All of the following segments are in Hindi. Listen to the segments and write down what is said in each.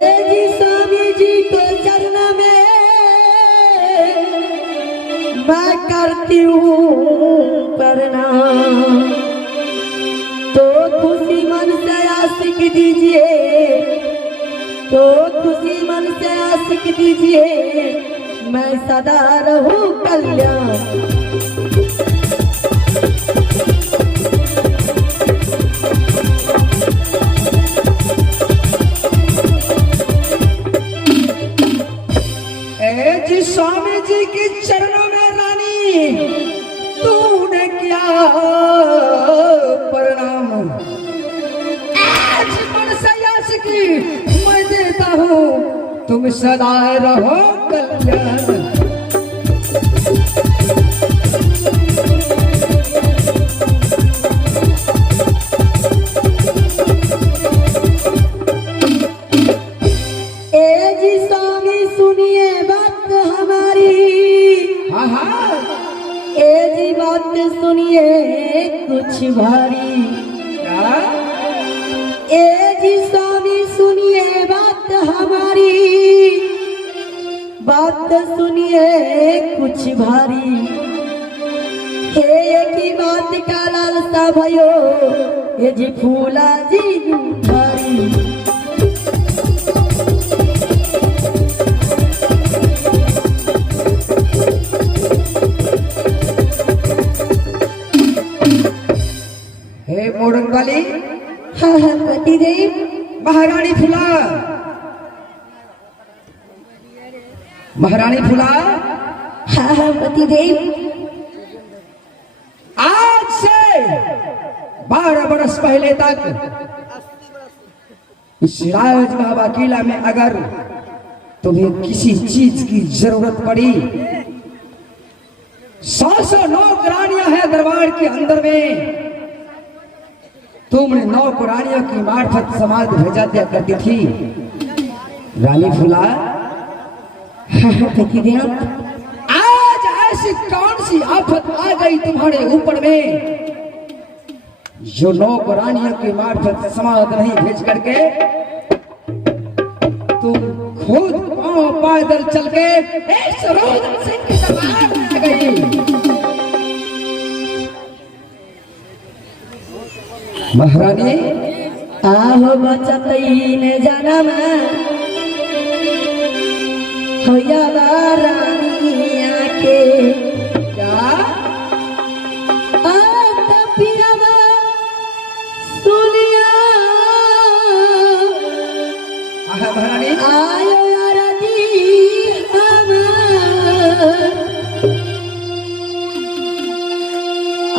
जी स्वामी जी को चरण में मैं करती हूँ प्रणाम। तो खुशी मन से आशिक दीजिए, तो खुशी मन से आशिक दीजिए, मैं सदा रहूं कल्याण। जी स्वामी जी के चरणों में रानी तूने क्या प्रणाम। मन से आशिकी मैं देता हूँ, तुम सदा रहो कल्याण। सुनिए कुछ भारी, ए जी स्वामी सुनिए बात हमारी, बात सुनिए कुछ भारी। हे एक ही बात का लालसा भयो, ए जी फूला जी भारी। मोड़न वाली हाँ हाँ पतिदेव। महारानी फुला, महारानी फुला। हाँ हाँ पतिदेव। आज से 12 बरस पहले तक इस राजबाबा किला में अगर तुम्हें किसी चीज की जरूरत पड़ी, 100 नौकरानियां हैं दरबार के अंदर में, तुमने 9 कुरानियों की मार्फत समाज भेजा दिया करती थी। रानी फुला, आज ऐसी कौन सी आफत आ गई तुम्हारे ऊपर में जो 9 कुरानियों की मार्फत समाज नहीं भेज करके तुम खुद पांव पैदल चल के इस रोदन सिंह के दरबार में आ गई। महारानी आहो बचतई ने जन्म होया रानी आके क्या पियावा सुनिया महारानी आयो आरती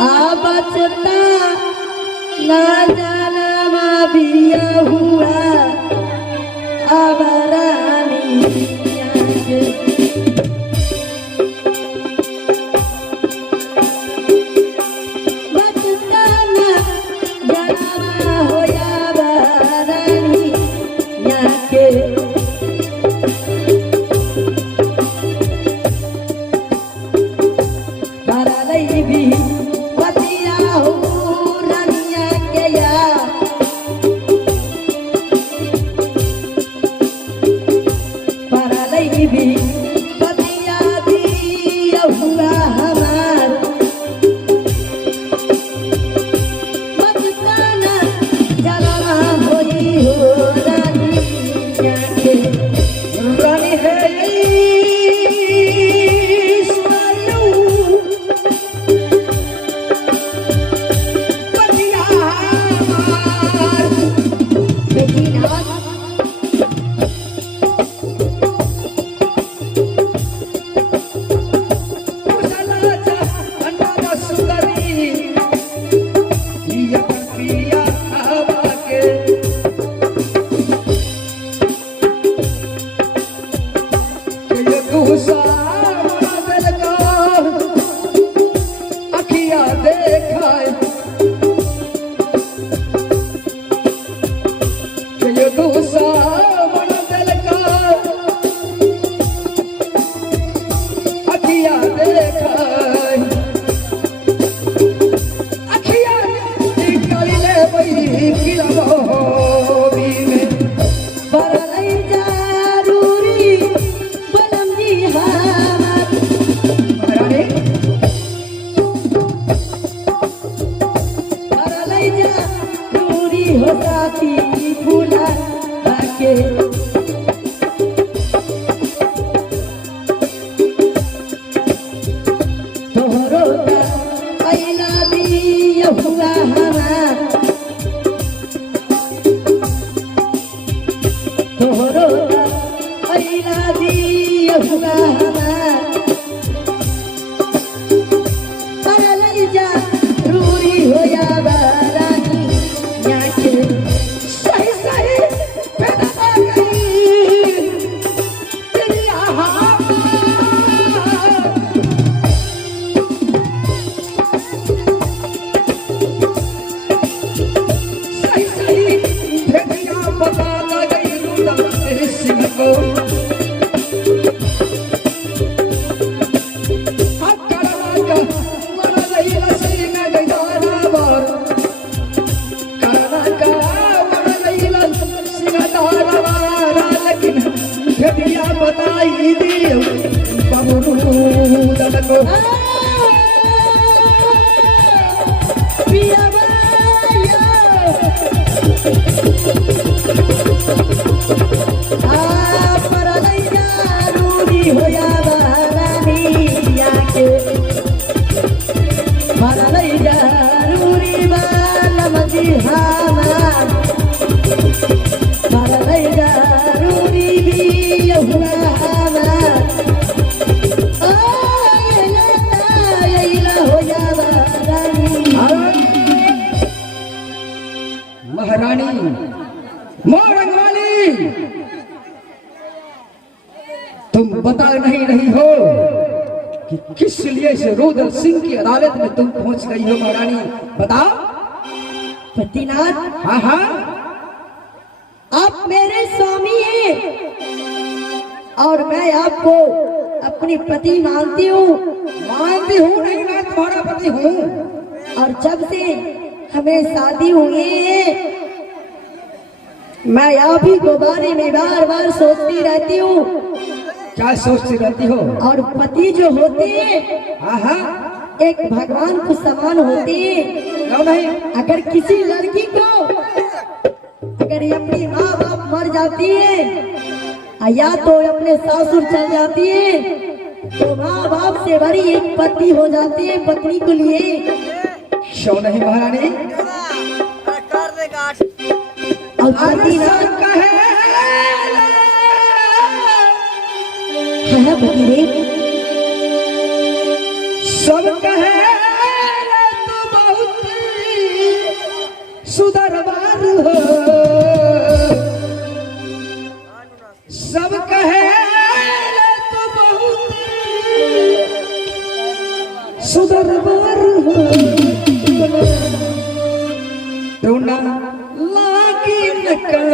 आ बचता ना जाना बिया हुआ अब रानी बचता ना जाना होया रानी के तारा लई भी पतिया हो भी पतिया दिया हुआ हमार बचताना जलवा होई हो रानी के। रानी है के तोहरो का अइला दिया हुआ हमार तोहरो का अइला दिया हुआ हमार परलई जा रूरी हो या बारानी याके सही सही पैदा गई तेरी आहा सही सही भेदिया बता गई रूदा तेरे सिंह को बताई दियो बाबू दादा को पिया बाया परलैया रूरी होया बारानी याके परलैया रूरी बाला मजी हमार परलैया रूरी भी हुआ हमार महारानी मोरंगवाली तुम बता नहीं रही हो कि किस लिए से रुद्र सिंह की अदालत में तुम पहुंच गई हो महारानी बताओ पतिनाथ हाँ हाँ आप मेरे स्वामी हैं और मैं आपको अपनी पति मानती हूँ नहीं मैं तुम्हारा पति हूँ और जब से हमें शादी हुई है मैं आप ही को बारे में बार बार सोचती रहती हूँ क्या सोचती रहती हो और पति जो होते हैं हाँ हाँ एक भगवान को समान होते हैं क्यों नहीं अगर किसी लड़की को अगर ये अपनी माँ बाप मर जाती है या तो अपने ससुर चल जाती है तो माँ बाप से बड़ी एक पत्नी हो जाती है पत्नी को लिए क्यों नहीं महारानी और पतिनाथ है पतिदेव सब कहे तो बहुत सुदरबार हो सब कहे तो बहुत सुदरबार हो टोना लागी नका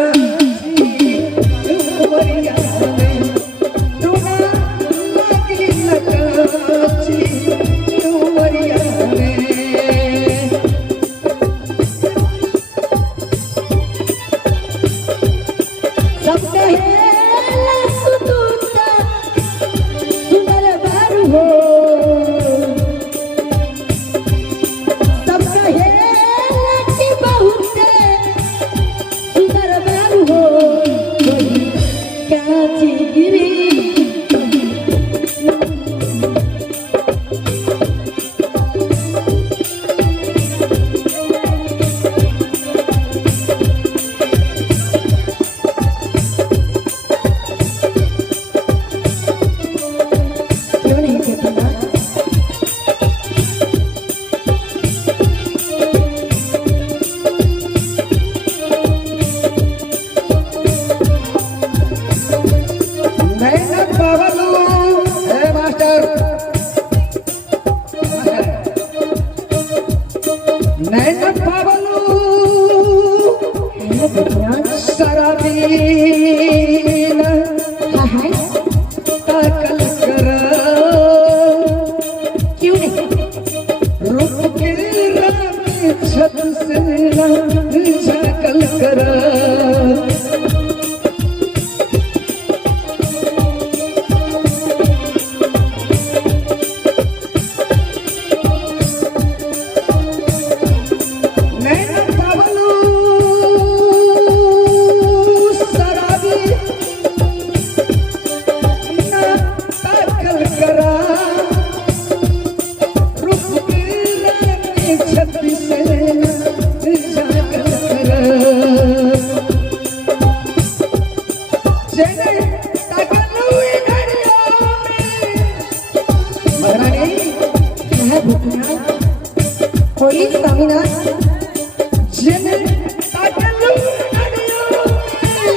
जेने तकलुई घड़ियों में महारानी है भूतनाथ कोई स्वामीनाथ जेने तकलुई घड़ियों में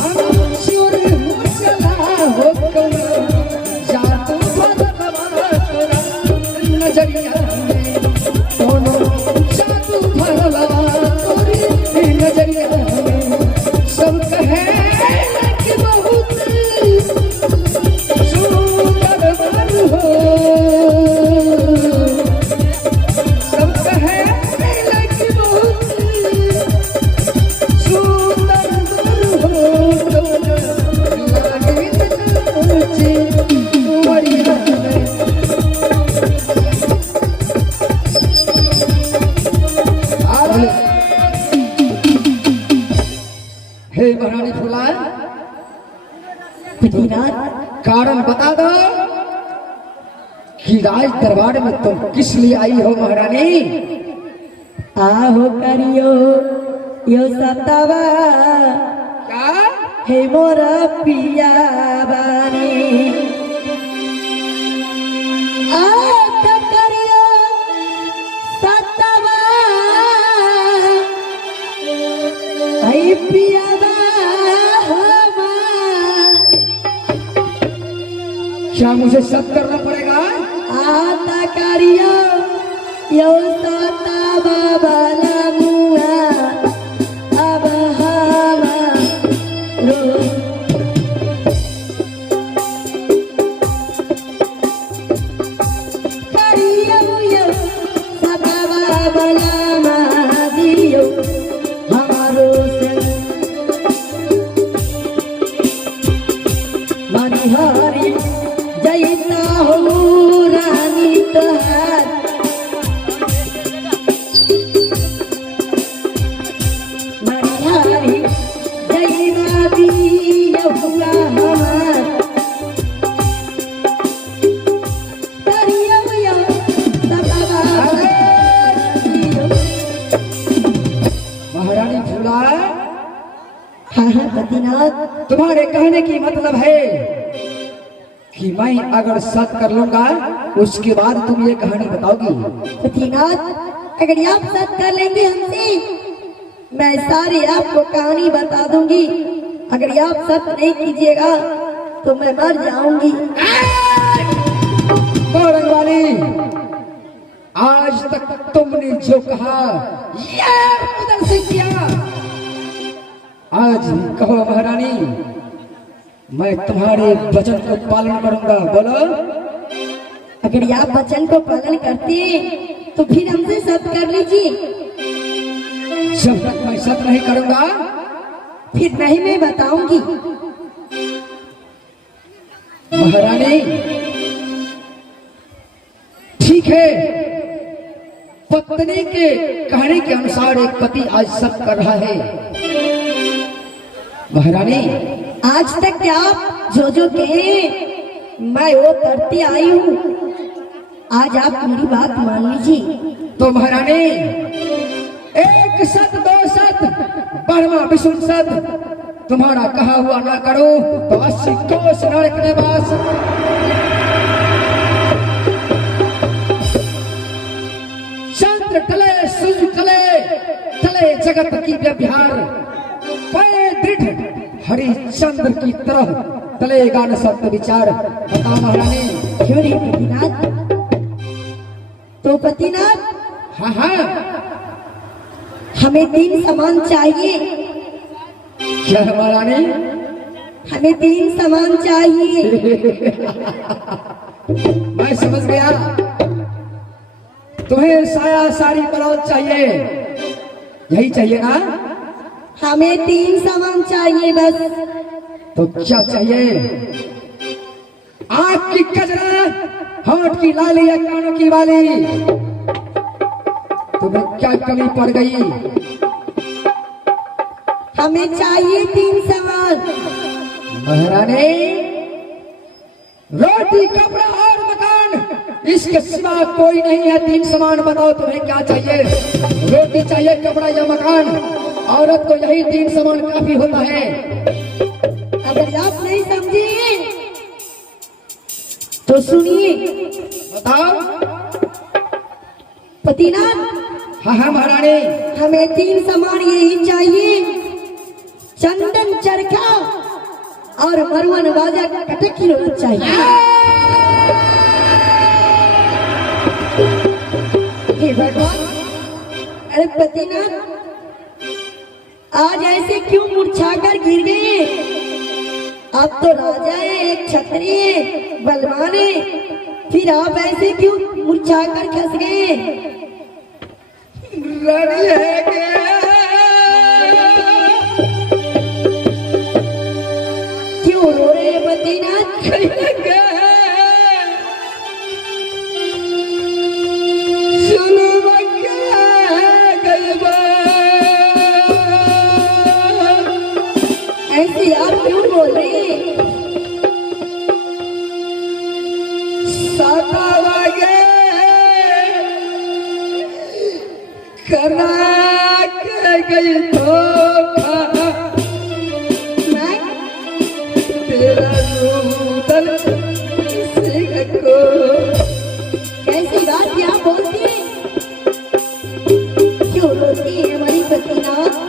हम चोर हो चला हो कौन जादू भरवा तोरा नजरिया में कोनो जादू भरवा तोरी नजरिया में सब कहे कि बहुत सुंदर वर हो सब कहे कि बहुत सुंदर वर हो लागे तुझे मरिया में हे महारानी फुलाए भूतनाथ कारण बता दो कि राज दरबार में तुम किस लिए आई हो महारानी आहो करियो यो सतावा क्या हे मोरा पिया बानी आत करियो सतावा हे पिया बा क्या मुझे सब करना पड़ेगा आता करियो यो सतावा बाला मुआ अब हवा रो करियो यो सतावा बाला मा दियो हमारो से मनिहारी जैसा हो रानी तोहार मनिहारी जैसा दिया हुआ हमार करियो यो सतावा दियो। महारानी फुलाए हाँ हाँ भूतनाथ तुम्हारे कहने की मतलब है कि मैं अगर सत कर लूंगा उसके बाद तुम ये कहानी बताओगी भूतनाथ अगर आप सच कर लेंगे हमसे मैं सारी आपको कहानी बता दूंगी अगर आप सच नहीं कीजिएगा तो मैं मर जाऊंगी। गौरंग वाली आज तक तुमने जो कहा ये उधर से किया आज कहो महारानी मैं तुम्हारे वचन को पालन करूंगा बोलो अगर आप वचन को पालन करते तो फिर हमसे सच कर लीजिए जब तक मैं सत नहीं करूंगा फिर नहीं मैं बताऊंगी। महारानी ठीक है पत्नी के कहने के अनुसार एक पति आज सत कर रहा है महारानी आज तक क्या आप जो कहे मैं वो करती आई हूँ आज आप मेरी बात मान लीजिए। तो महारानी एक सत दो सत बर्मा विष्णु सत तुम्हारा कहा हुआ ना करो तो 80 कोस नरक निवास चंद्र टले सूर्य टले टले जगत की व्यवहार दृढ़ हरिचंद्र की तरह टलेगा न सत्य विचार बता महारानी क्यों नहीं पतिनाथ तो पतिनाथ हाँ हाँ हमें 3 सामान चाहिए क्या है महारानी हमें 3 सामान चाहिए। मैं समझ गया तुम्हें साया साड़ी ब्लाउज चाहिए यही चाहिए ना हमें 3 सामान चाहिए बस। तो क्या चाहिए आँख की कजरा होंठ की लाली या कानों की वाली तुम्हें क्या कमी पड़ गई हमें चाहिए 3 सामान। महारानी रोटी कपड़ा और मकान इसके सिवा कोई नहीं है। 3 सामान बताओ तुम्हें क्या चाहिए रोटी चाहिए कपड़ा या मकान औरत को यही 3 सामान काफी होता है। अगर आप नहीं समझे तो सुनिए। बताओ। पतिनाथ, हाँ हाँ महारानी। हमें 3 सामान यही चाहिए, चंदन चरखा और मरुवन बाजा कटक खिलौना चाहिए। हे भगवान, अरे पतिनाथ आज ऐसे क्यों मूर्छाकर गिर गए? आप तो राजा है, एक क्षत्रिय बलवान है, फिर आप ऐसे क्यों मूर्छाकर खस गए? क्यों रो रहे हैं पतिनाथ? ऐसे आप क्यों बोल रहे हैं? करा के गई धोखा मैं तेरा नूतन सिंह को। कैसी बात यहाँ बोलती है? क्यों रोती है हमारी पतिनाथ?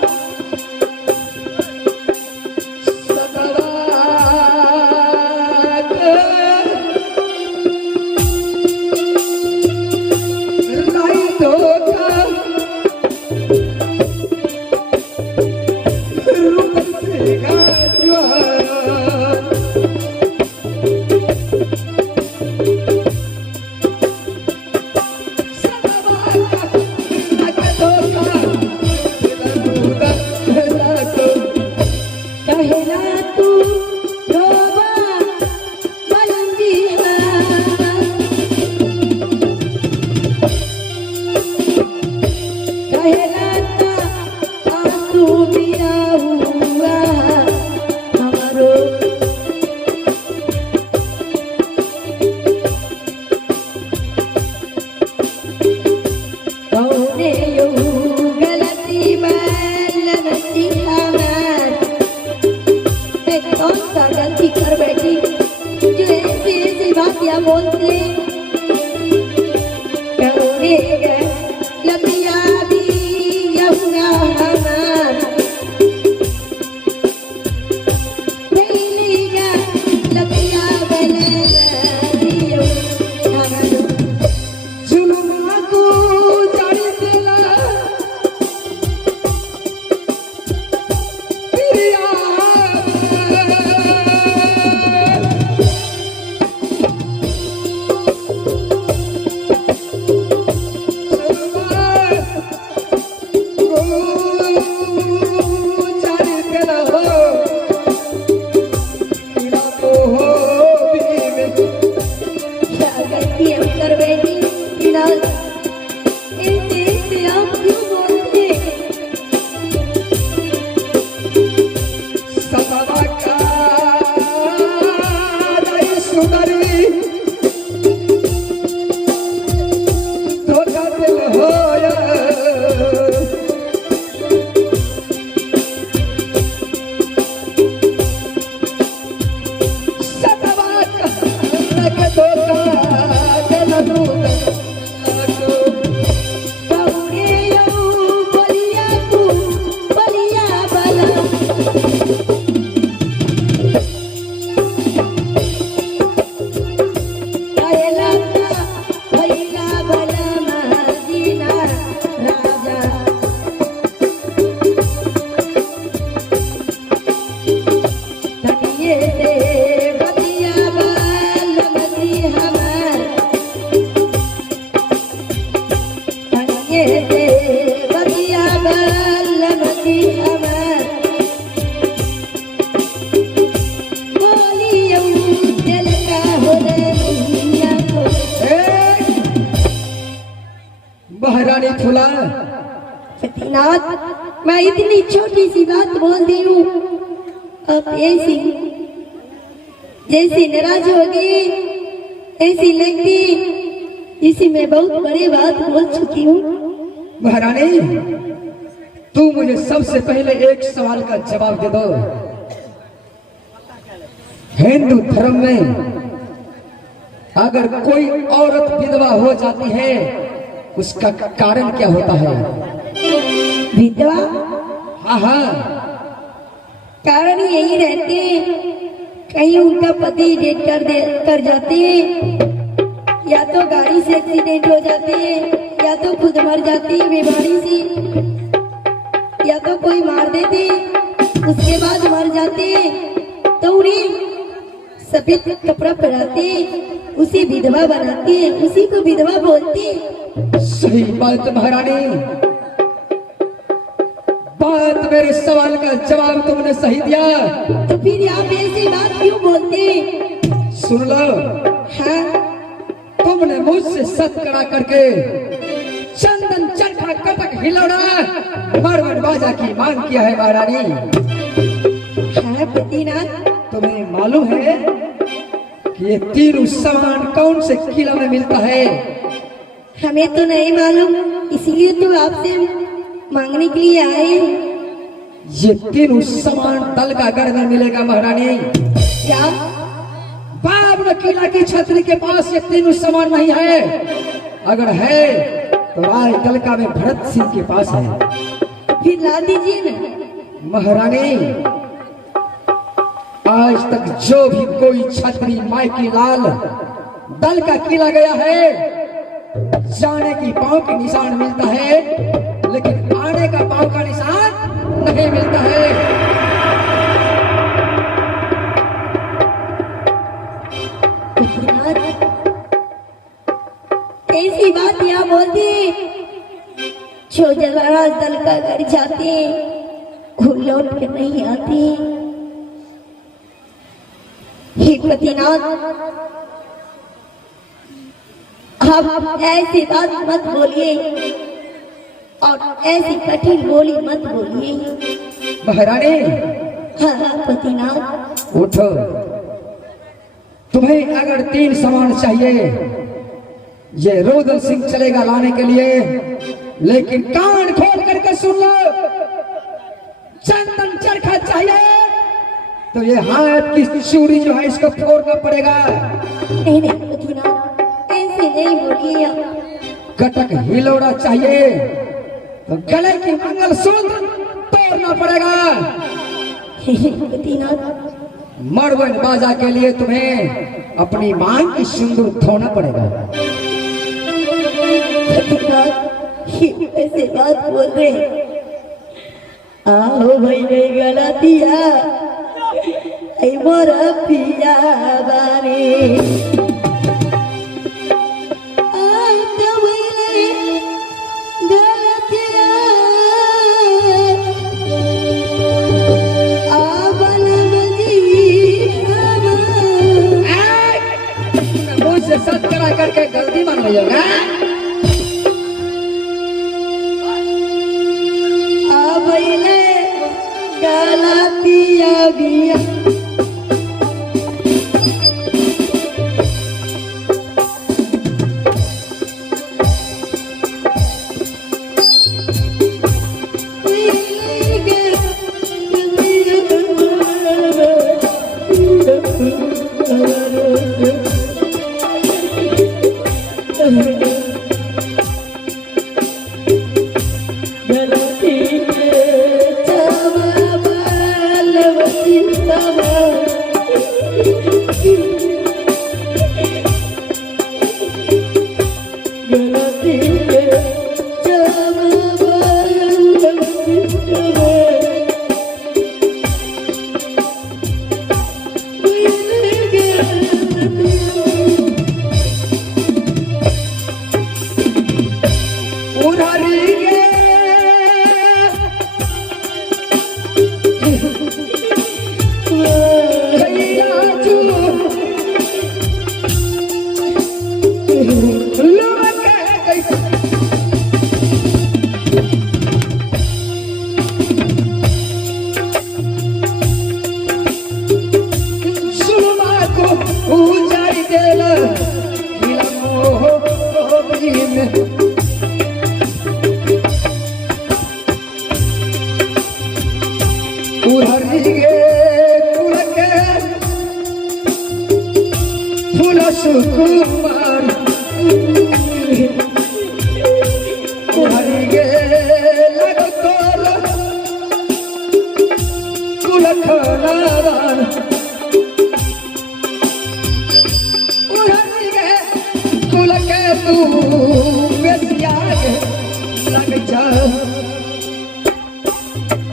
गलती कर बैठी जो ऐसी ऐसी बातियां बोलते लतिया भी यमुना हमार लतिया महारानी फुला सतीनाथ, मैं इतनी छोटी सी बात बोल दी हूँ, अब ऐसी जैसी नाराज होगी ऐसी लगती इसी में बहुत बड़ी बात बोल चुकी हूँ। महारानी, तू मुझे सबसे पहले एक सवाल का जवाब दे दो। हिंदू धर्म में अगर कोई औरत विधवा हो जाती है उसका कारण क्या होता है? विधवा हाँ हाँ, कारण यही रहते, कहीं उनका पति डेथ कर जाते, या तो गाड़ी से एक्सीडेंट हो जाते, या तो खुद मर जाती बीमारी से, या तो कोई मार देते उसके बाद मर जाते, तो उन्हें सफेद कपड़ा पहनाते, उसे विधवा बनाते, उसी को विधवा बोलते। सही बात महारानी, बात मेरे सवाल का जवाब तुमने सही दिया। तो फिर आप ऐसी बात क्यों बोलते? सुन लो, हाँ, तुमने मुझसे सत कड़ा करके चंदन चरखा कटक हिलौना मरवन बाजा की मांग किया है महारानी। हाँ पतिनाथ, तुम्हें मालूम है कि ये तीनों सामान कौन से किला में मिलता है? हमें तो नहीं मालूम, इसलिए तो आपसे मांगने के लिए आए। ये तीनों सामान दलकागढ़ में मिलेगा महारानी। क्या? बाबरा किला की छतरी के पास ये तीनों सामान नहीं है, अगर है तो राय दलका में भरत सिंह के पास है। फिर ला दीजिए ना। महारानी, आज तक जो भी कोई छतरी माइकी लाल दल का किला गया है, जाने की पांव के निशान मिलता है, लेकिन आने का पांव का निशान नहीं मिलता है। ऐसी बात यहाँ बोलते, जो जलाराज दल का घर जाते वो लौट के नहीं आते। हे पतिनाथ, आप ऐसी बात मत बोलिए और ऐसी कठिन बोली मत बोलिए। महारानी, हाँ पतिनाथ, उठो। तुम्हें अगर 3 सामान चाहिए, ये रोदन सिंह चलेगा लाने के लिए, लेकिन कान खोल करके सुन लो, चंदन चरखा चाहिए तो ये हाथ की चूड़ी जो है इसको फोड़ना पड़ेगा। नहीं नहीं पतिनाथ, ऐसे नहीं बोलिए। कटक हिलौड़ा चाहिए तो गले की मंगलसूत्र तोड़ना पड़ेगा। पतिनाथ, मरवन बाजा के लिए तुम्हें अपनी मांग की सिंदूर धोना पड़ेगा। ऐसे बात बोल रहे, आओ भाई रे गलतिया मोर पिया बारे, मुझसे सत करा करके गलती मान लीजिएगा। गलतिया बिया फूल सुकुमार हरि गे लगो तोर कुल खनादान हरि गे कुल के तू बेसिया लग जा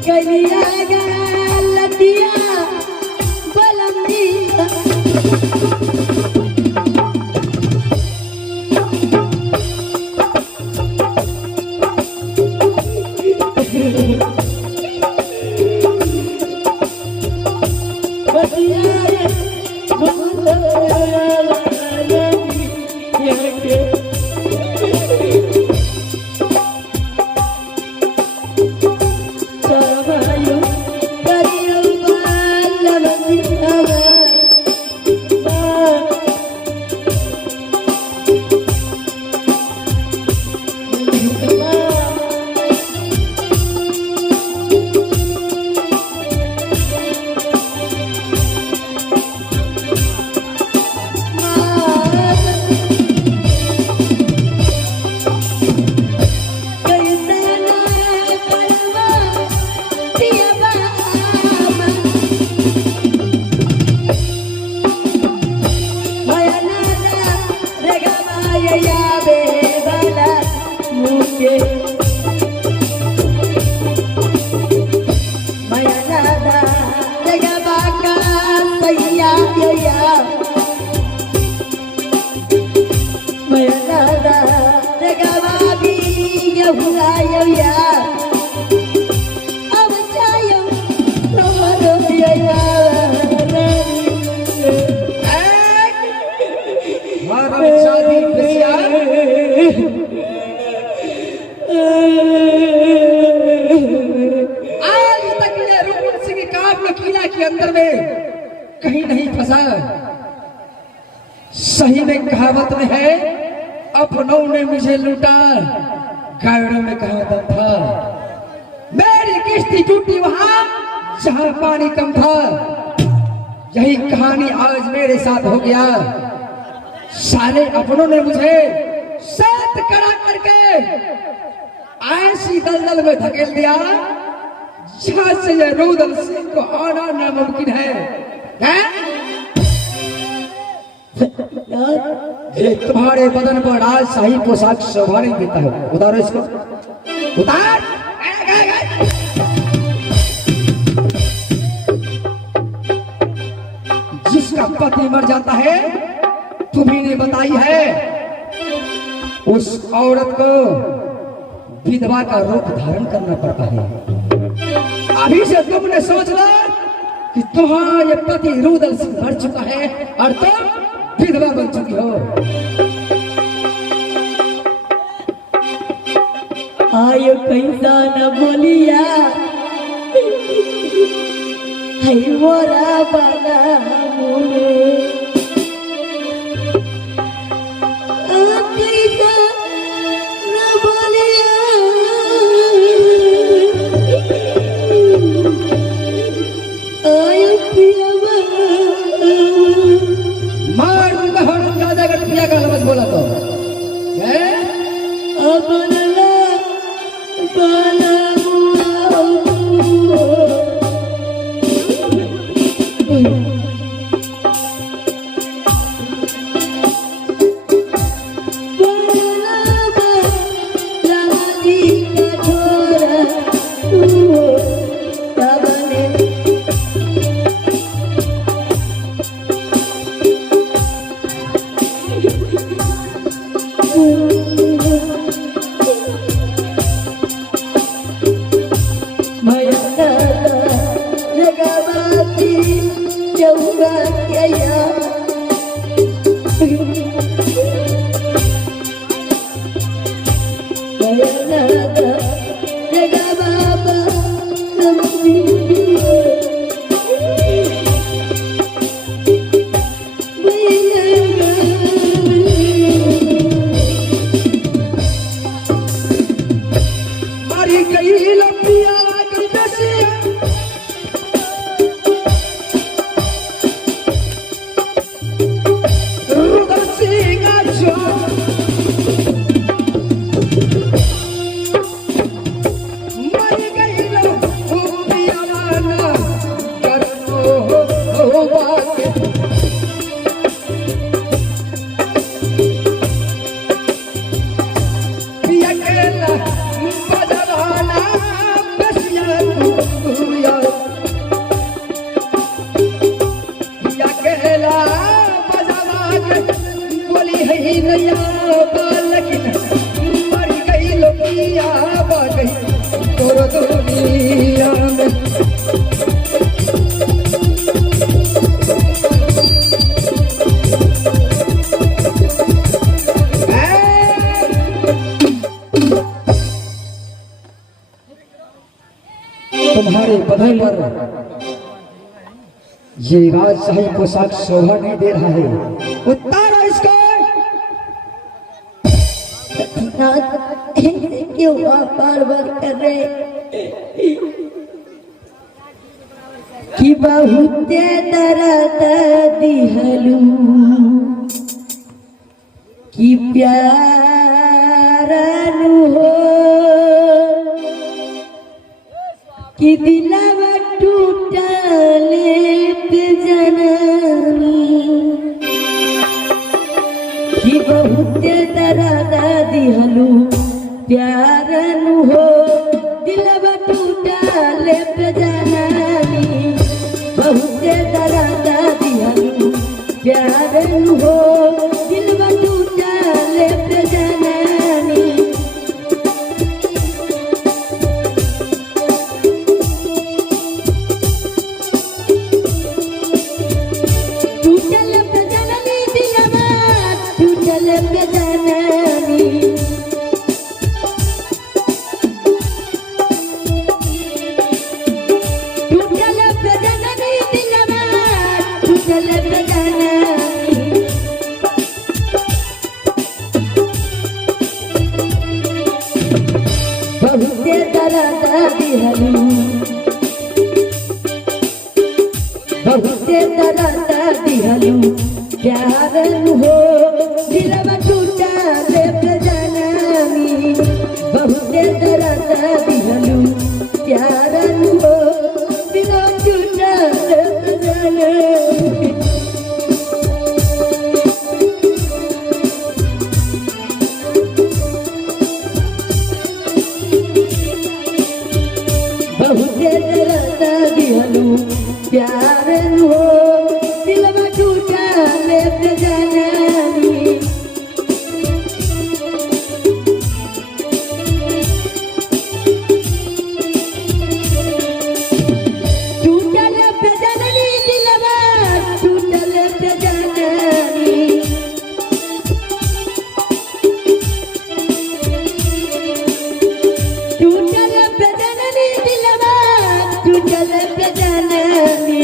कलिया गलतिया बलंदी कहीं नहीं फंसा। सही में कहावत में है, अपनों ने मुझे लूटा, गायों में कहा दम था। मेरी किश्ती टूटी वहां जहां पानी कम था। यही कहानी आज मेरे साथ हो गया। सारे अपनों ने मुझे साथ करा करके ऐसी दलदल में धकेल दिया जहां से ये रुदल सिंह को आना नामुमकिन है। ये तुम्हारे बदन पर आज शाही पोशाक शोभा नहीं देता है। उतारो इसको, उतार। जिसका पति मर जाता है, तुम्ही ने बताई है, उस औरत को विधवा का रूप धारण करना पड़ता है। अभी से तुमने सोच लो कि तुम्हारे पति रुदल सिंह मर चुका है और तुम विधवा बन चुकी हो। आयो कैसा न बोलिया है मोरा बना मुने। कैसा न बोलिया आयो पिया मार दूंगा हरम दादा अगर पिया का लफ्ज बोला तो। अपना बना अकेला बजवाना बसिया तुया अकेला बजवाना बोली है नैया लेकिन मर गई लोकिया बागई तोर दुनिया में तुम्हारे बदन पर ये राजशाही पोशाक शोभा नहीं दे रहा है, उतारो इसको। क्यों आप बार बार कर रहे कि बहुत दर्द दिहलू कि प्यार नु हो कि दिलवा टूटले पे जननी कि बहुत दर्द दिहलू प्यार नु हो दिलवा टूटले पे जननी बहुत दर्द दिहलू प्यार नु हो दिलवा टूटले पे जननी टूटल पे जननी दिलवा टूटल पे जननी टूटल पे जननी दिलवा टूटल पे जननी बहुत दर्द दिहलू बहुत दर्द दिहलू प्यार नु हो दिलवा टूटले पे जननी बहुत दर्द दिहलू प्यार नु हो दिलवा टूटले पे जननी बहुत दर्द दिहलू प्यार नु हो दिलवा टूटले पे जननी टूटल पे जननी दिलवा टूटल पे जननी टूटल पे जननी दिलवा टूटल पे जननी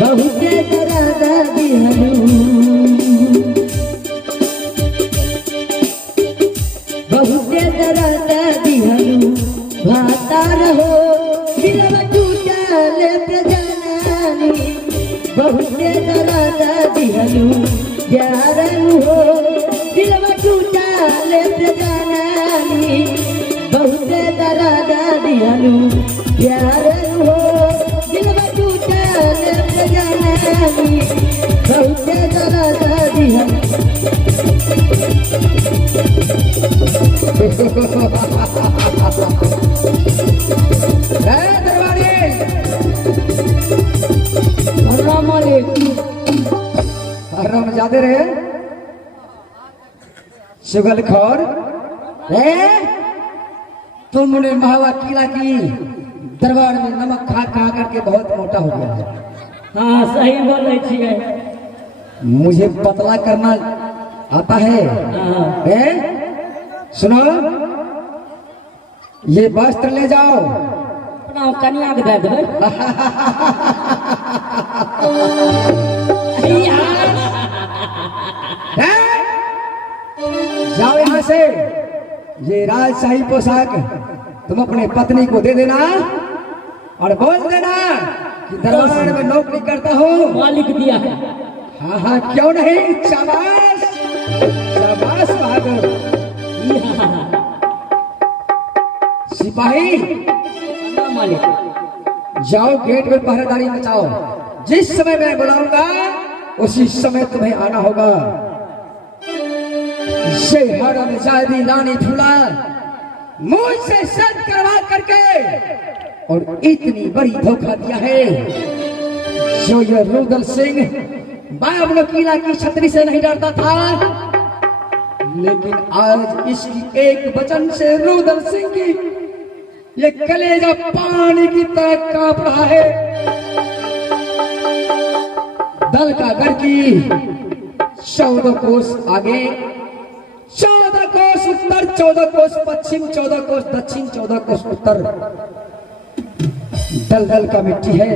बहुत दर्द दिहलू बहुत दर्द दिहलू भाता रहो दिलवा टूटले पे जननी बहुत दर्द दिहलू प्यार नु हो दिलवा टूटले पे जननी बहुत दर्द दिहलू प्यार नु हो दिलवा टूटले पे जननी बहुत दर्द दिहलू दरबारी हराम जाते रहे सुगलखोर रे, तुमने महावा किला की दरबार में नमक खा खा करके बहुत मोटा हो गया है। हाँ सही बोले छिए मुझे पतला करना आता है। ए? सुनो, ये वस्त्र ले जाओ अपना कन्या के दे देबै जाओ यहाँ से। ये राजशाही पोशाक तुम अपने पत्नी को दे देना और बोल देना कि दरबार में नौकरी करता हूँ। मालिक दिया है। हाँ हाँ क्यों नहीं, शाबाश शाबाश बहादुर। सिपाही मालिक। जाओ गेट में पहरेदारी बचाओ, जिस समय मैं बुलाऊंगा उसी समय तुम्हें आना होगा। ये हरमजादी रानी फूला मुझसे शर्त करवा करके और इतनी बड़ी धोखा दिया है, जो ये रुदल सिंह बाबलो किला की छतरी से नहीं डरता था, लेकिन आज इसकी एक वचन से रुदल सिंह की ये कलेजा पानी की तरह कांप रहा है। दल का घर की 14 कोस आगे, 14 कोस उत्तर, 14 कोस पश्चिम, 14 कोस दक्षिण, 14 कोस उत्तर दल दल का मिट्टी है।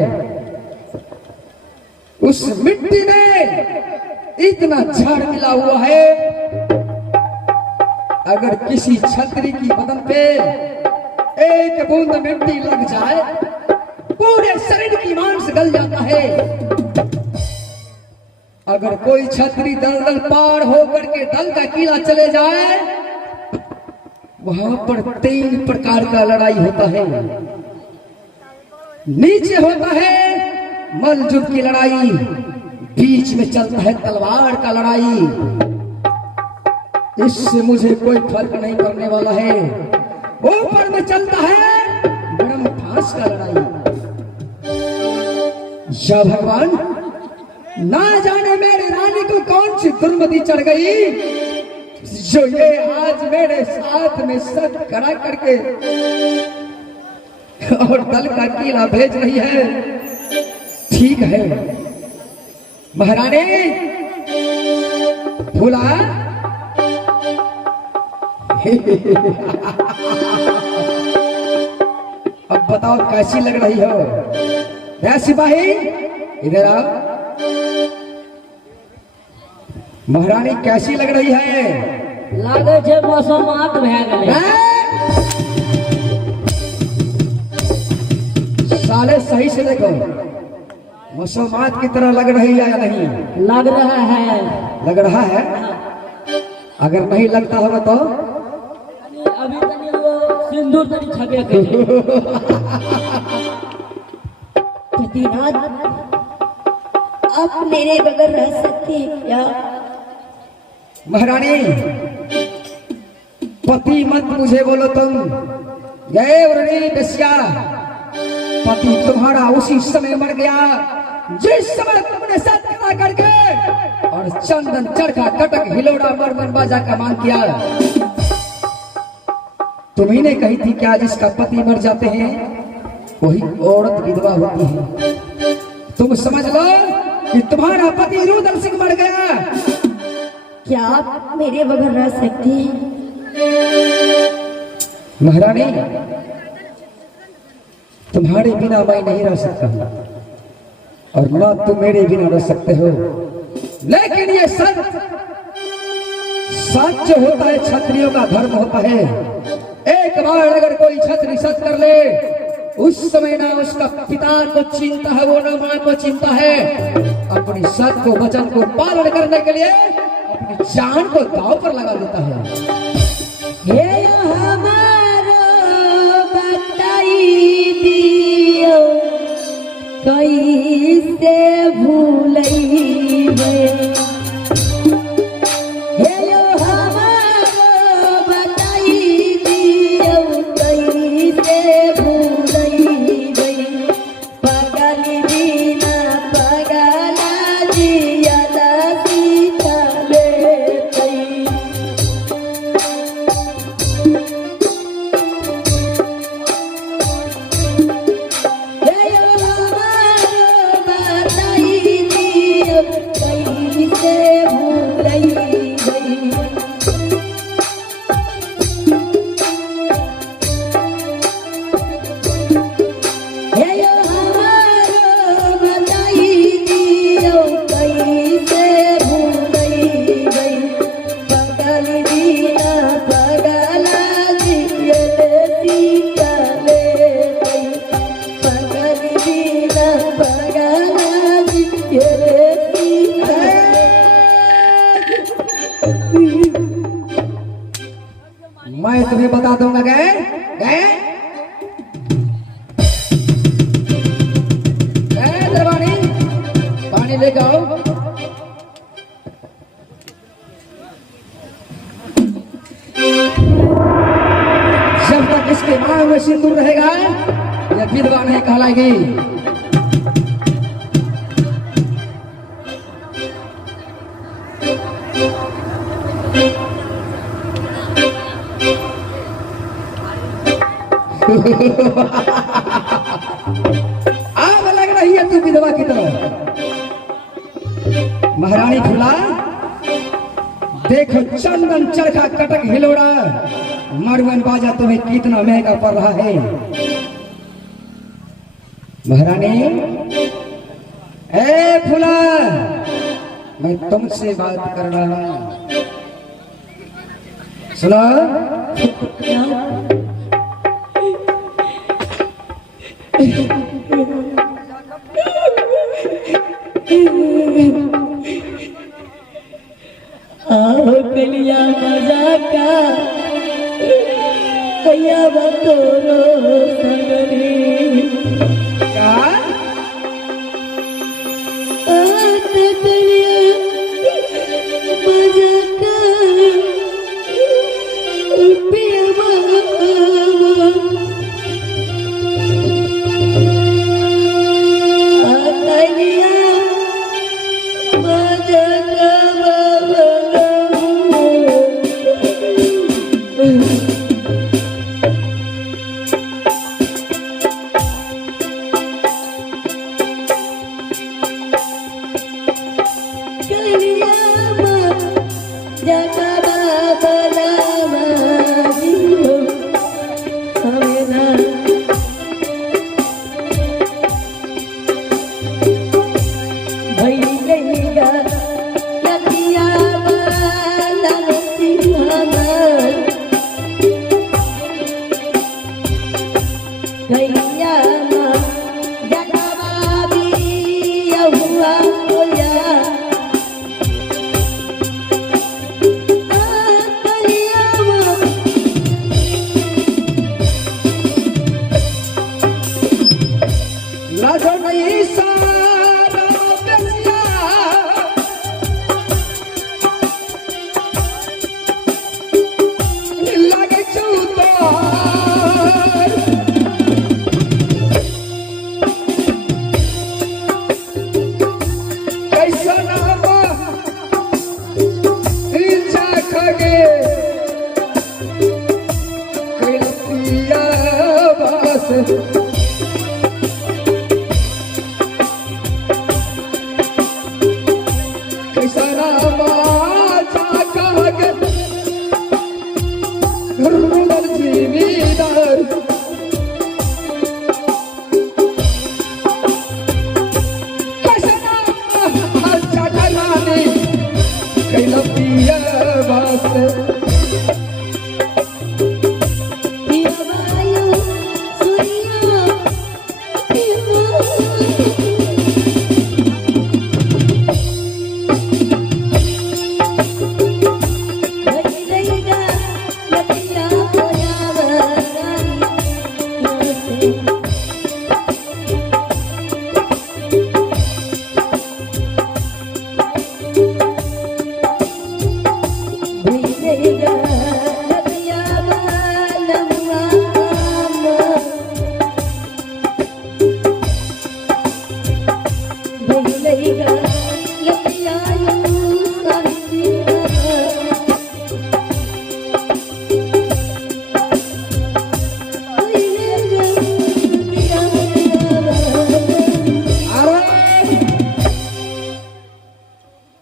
उस मिट्टी में इतना झाड़ मिला हुआ है, अगर किसी छतरी की बदन पे एक बूंद मिट्टी लग जाए पूरे शरीर की मांस गल जाता है। अगर कोई छतरी दलदल पार होकर के दल का किला चले जाए, वहां पर 3 प्रकार का लड़ाई होता है। नीचे होता है मलजुल की लड़ाई, बीच में चलता है तलवार का लड़ाई। इससे मुझे कोई फर्क नहीं पड़ने वाला है। ऊपर में चलता है गरम फांस का लड़ाई। या भगवान, ना जाने मेरी रानी को कौन सी दुर्मति चढ़ गई, जो ये आज मेरे साथ में सत खड़ा करके और दल का किला भेज रही है। ठीक है महारानी फूला, अब बताओ कैसी लग रही हो? है सिपाही, इधर आओ। महारानी कैसी लग रही है? लागे छे मौसम आत भए गेलै। साले सही से देखो, मौसमात की तरह लग रही है या नहीं? लग रहा है। लग रहा है? अगर नहीं लगता होगा तो अभी तनी वो सिंदूर तनी छपे के पतिनाथ, आप मेरे बगैर रह सकते हैं क्या? महारानी पति मत मुझे बोलो तुम। गए वरणी बेस्या, पति तुम्हारा उसी समय मर गया जिस समय तुमने साथ खड़ा करके और चंदन चरखा कटक हिलोड़ा मरमन बाजा का मांग किया। तुम्ही ने कही थी क्या, जिसका पति मर जाते हैं वही औरत विधवा होती है। तुम समझ लो कि तुम्हारा पति रुदल सिंह मर गया। क्या आप मेरे बगैर रह सकते हैं? महारानी तुम्हारे बिना मैं नहीं रह सकता और ना तुम मेरे बिना रह सकते हो, लेकिन ये सच जो होता है क्षत्रियों का धर्म होता है। एक बार अगर कोई क्षत्रिय सच कर ले, उस समय ना उसका पिता को चिंता है, वो ना मां को चिंता है। अपनी सत को वचन को पालन करने के लिए अपनी जान को दांव पर लगा देता है। हे हमारो बताई दियो, कैसे भूलैबे। हे हमारो बताई दियो, कैसे भूलैबे। पगल बिना पगला जियला सीता लेतै। मैं तुम्हें बता दूंगा। गए गए ले जाओ। जब तक इसके मांग में सिंदूर रहेगा यह विधवा नहीं कहलाएगी। अब लग रही है तू विधवा की तरह। महारानी फूला देखो, चंदन चरखा कटक हिलोड़ा मरवन बाजा तुम्हें कितना महंगा पड़ रहा है। महारानी ए फूला, मैं तुमसे बात कर रहा हूं, सुनो। आओ कलिया मजाका कया बतोरो सगरी क्या आत कलिया मजाका पिया बाबा आतलिया मजाका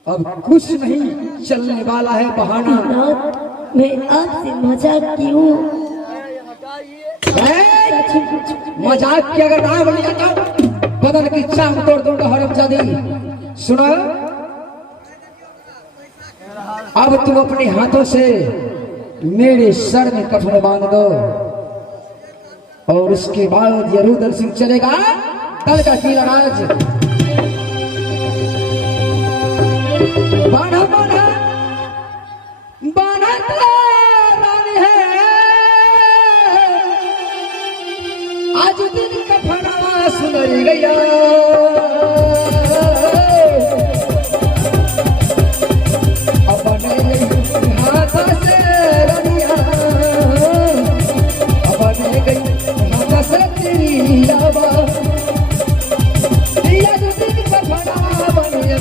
अब कुछ नहीं चलने वाला है बहाना। मैं आपसे मजाक क्यों? मजाक की अगर नाम लिया तो बदन की चांद तोड़ दूंगा हरमजादी। सुनो, अब तुम अपने हाथों से मेरे सर में कफन बांध दो और उसके बाद यरूदल सिंह चलेगा दल का किला राज। बाना बाना बाना रानी है, आज दिन का फना सुधर गया। आवा या जो दिन कफना बन गया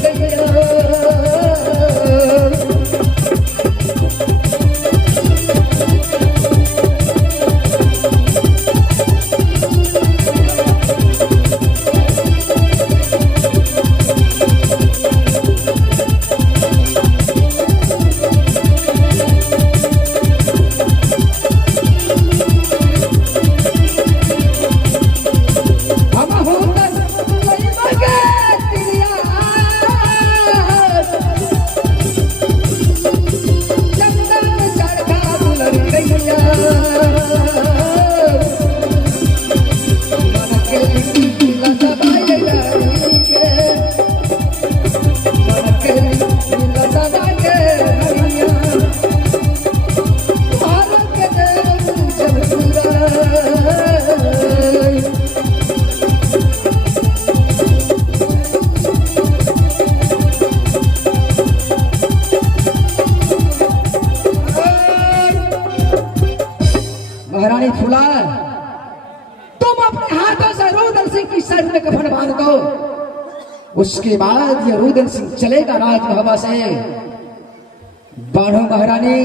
महारानी फूला तुम अपने हाथों से रुद्र सिंह की सर में कफन बांध दो। उसके बाद ये रुद्र सिंह चलेगा राजमहल से। बाढ़ो महारानी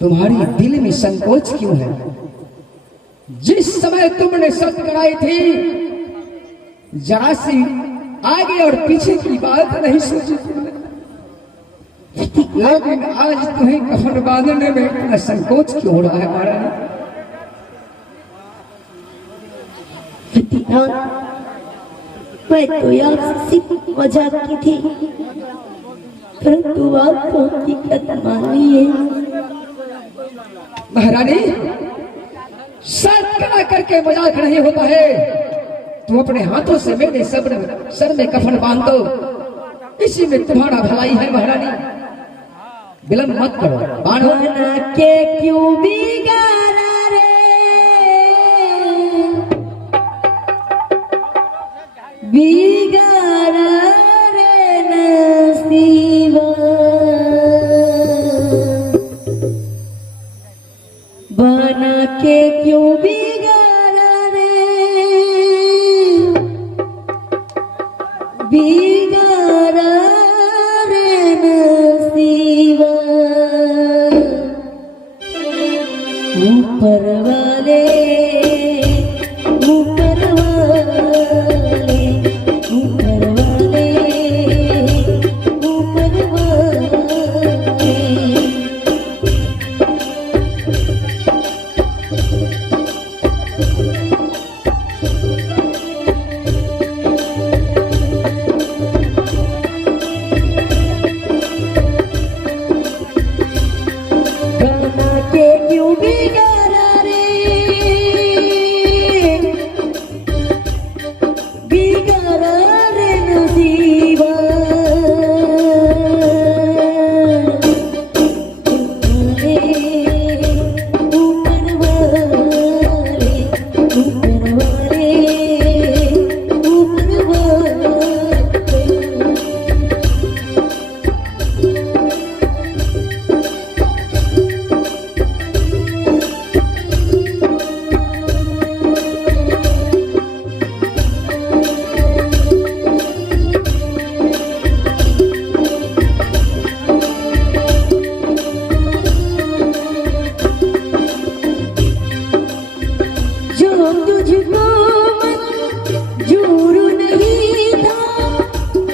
तुम्हारी दिल में संकोच क्यों है? जिस समय तुमने सत्य कराई थी जरा सी आगे और पीछे की बात नहीं सोची तुमने, लेकिन आज तुम्हें कफन बांधने में इतना संकोच क्यों हो रहा है महारानी? मैं तो यार सिर्फ मजाक की थी, परंतु आपको हकीकत मानी है। महारानी सत्य करके मजाक नहीं होता है। तुम अपने हाथों से मेरे सर में कफन बांध दो, इसी में तुम्हारा भलाई है महारानी। विलंब मत करो। बांधो के क्यों बिगाड़ा रे, बिगाड़ा रे नसीबा, बना के क्यों बिगाड़ा रे, बिगाड़ा रे नसीबा। ऊपर वाले, ऊपर वाले, ऊपर वाले, ऊपर वाले। बना के क्यों बिगाड़ा रे, बिगाड़ा रे नसीबा। ऊपर वाले, ऊपर वाले, ऊपर वाले। जो तुझको मंजूर नहीं था,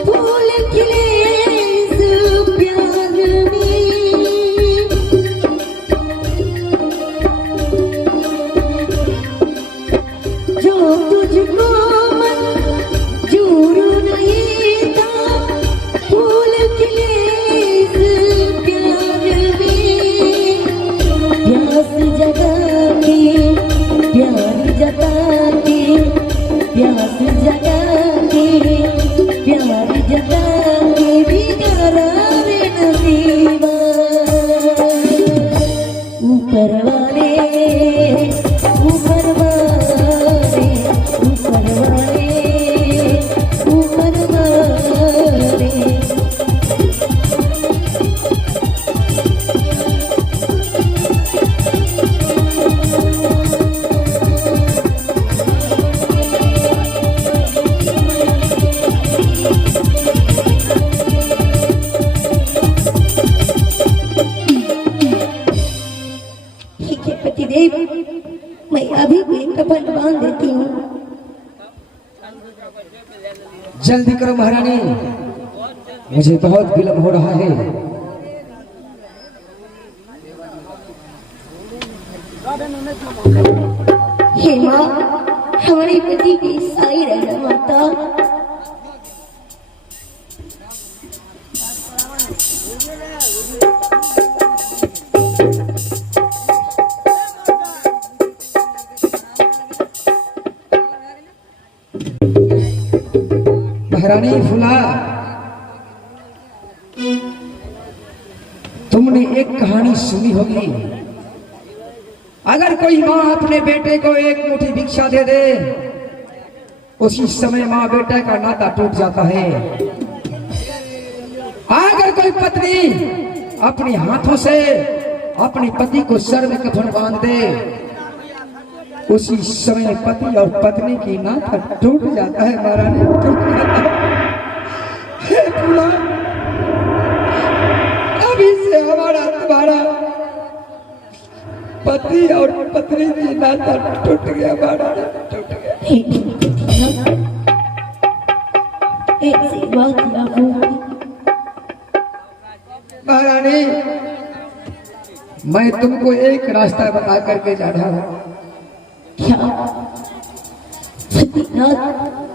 फूल खिले इस प्यार में। जो तुझको मंजूर नहीं था, फूल खिले इस प्यार में। प्यास जगा के, प्यार जगा के, प्यास जगा के, प्यार जगा के, बिगाड़ा रे नसीबा। ऊपर वाले, ऊपर वाले, ऊपर वाले, ऊपर वाले। भी कफन बांध देती हूँ। जल्दी करो महारानी, मुझे बहुत विलंब हो रहा है। हे माँ, हमारे पति की साई रहना माता। महारानी फुला, तुमने एक कहानी सुनी होगी। अगर कोई माँ अपने बेटे को एक मुट्ठी भिक्षा दे दे, उसी समय माँ बेटे का नाता टूट जाता है। अगर कोई पत्नी अपने हाथों से अपने पति को सर में कफन बांध दे, उसी समय पति और पत्नी की नाता टूट जाता है। महारानी टूट जाता है। अभी से हमारा तुम्हारा पति और पत्नी की नाता टूट गया। महारानी टूट गया। एक सी बात लागू। महारानी, मैं तुमको एक रास्ता बता करके जा रहा हूँ। क्या?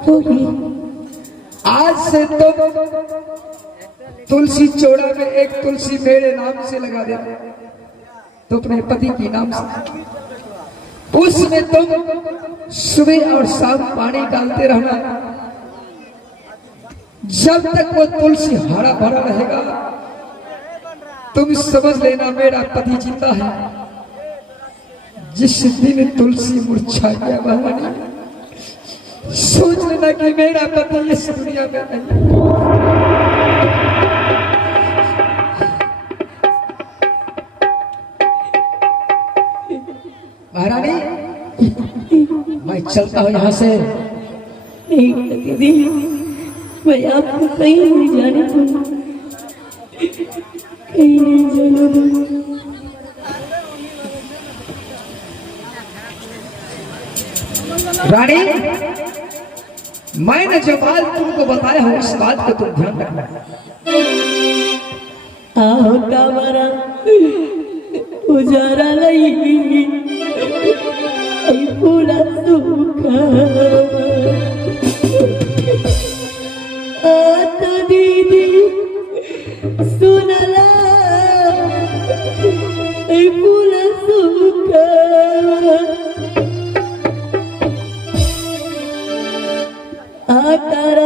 बोलिए। आज से तुम तुलसी चौड़ा में एक तुलसी मेरे नाम से लगा देना, तो अपने पति के नाम से। उसमें तुम सुबह और शाम पानी डालते रहना। जब तक वो तुलसी हरा भरा रहेगा, तुम समझ लेना मेरा पति जिंदा है। जिस दिन तुलसी मुरझा गया, महारानी सोच लेना कि मेरा पति इस दुनिया में नहीं। महारानी, मैं चलता हूँ यहाँ से। दीदी, मैं आपको कहीं नहीं जाने दूंगा, कहीं नहीं जाने दूंगा। रानी, मैंने जो बात तुमको बताया हो, इस बात को तुम ध्यान रखना। आओ कामरा उजारा लई पूरा सूखा तो दीदी सुनला पूरा सूखा आकार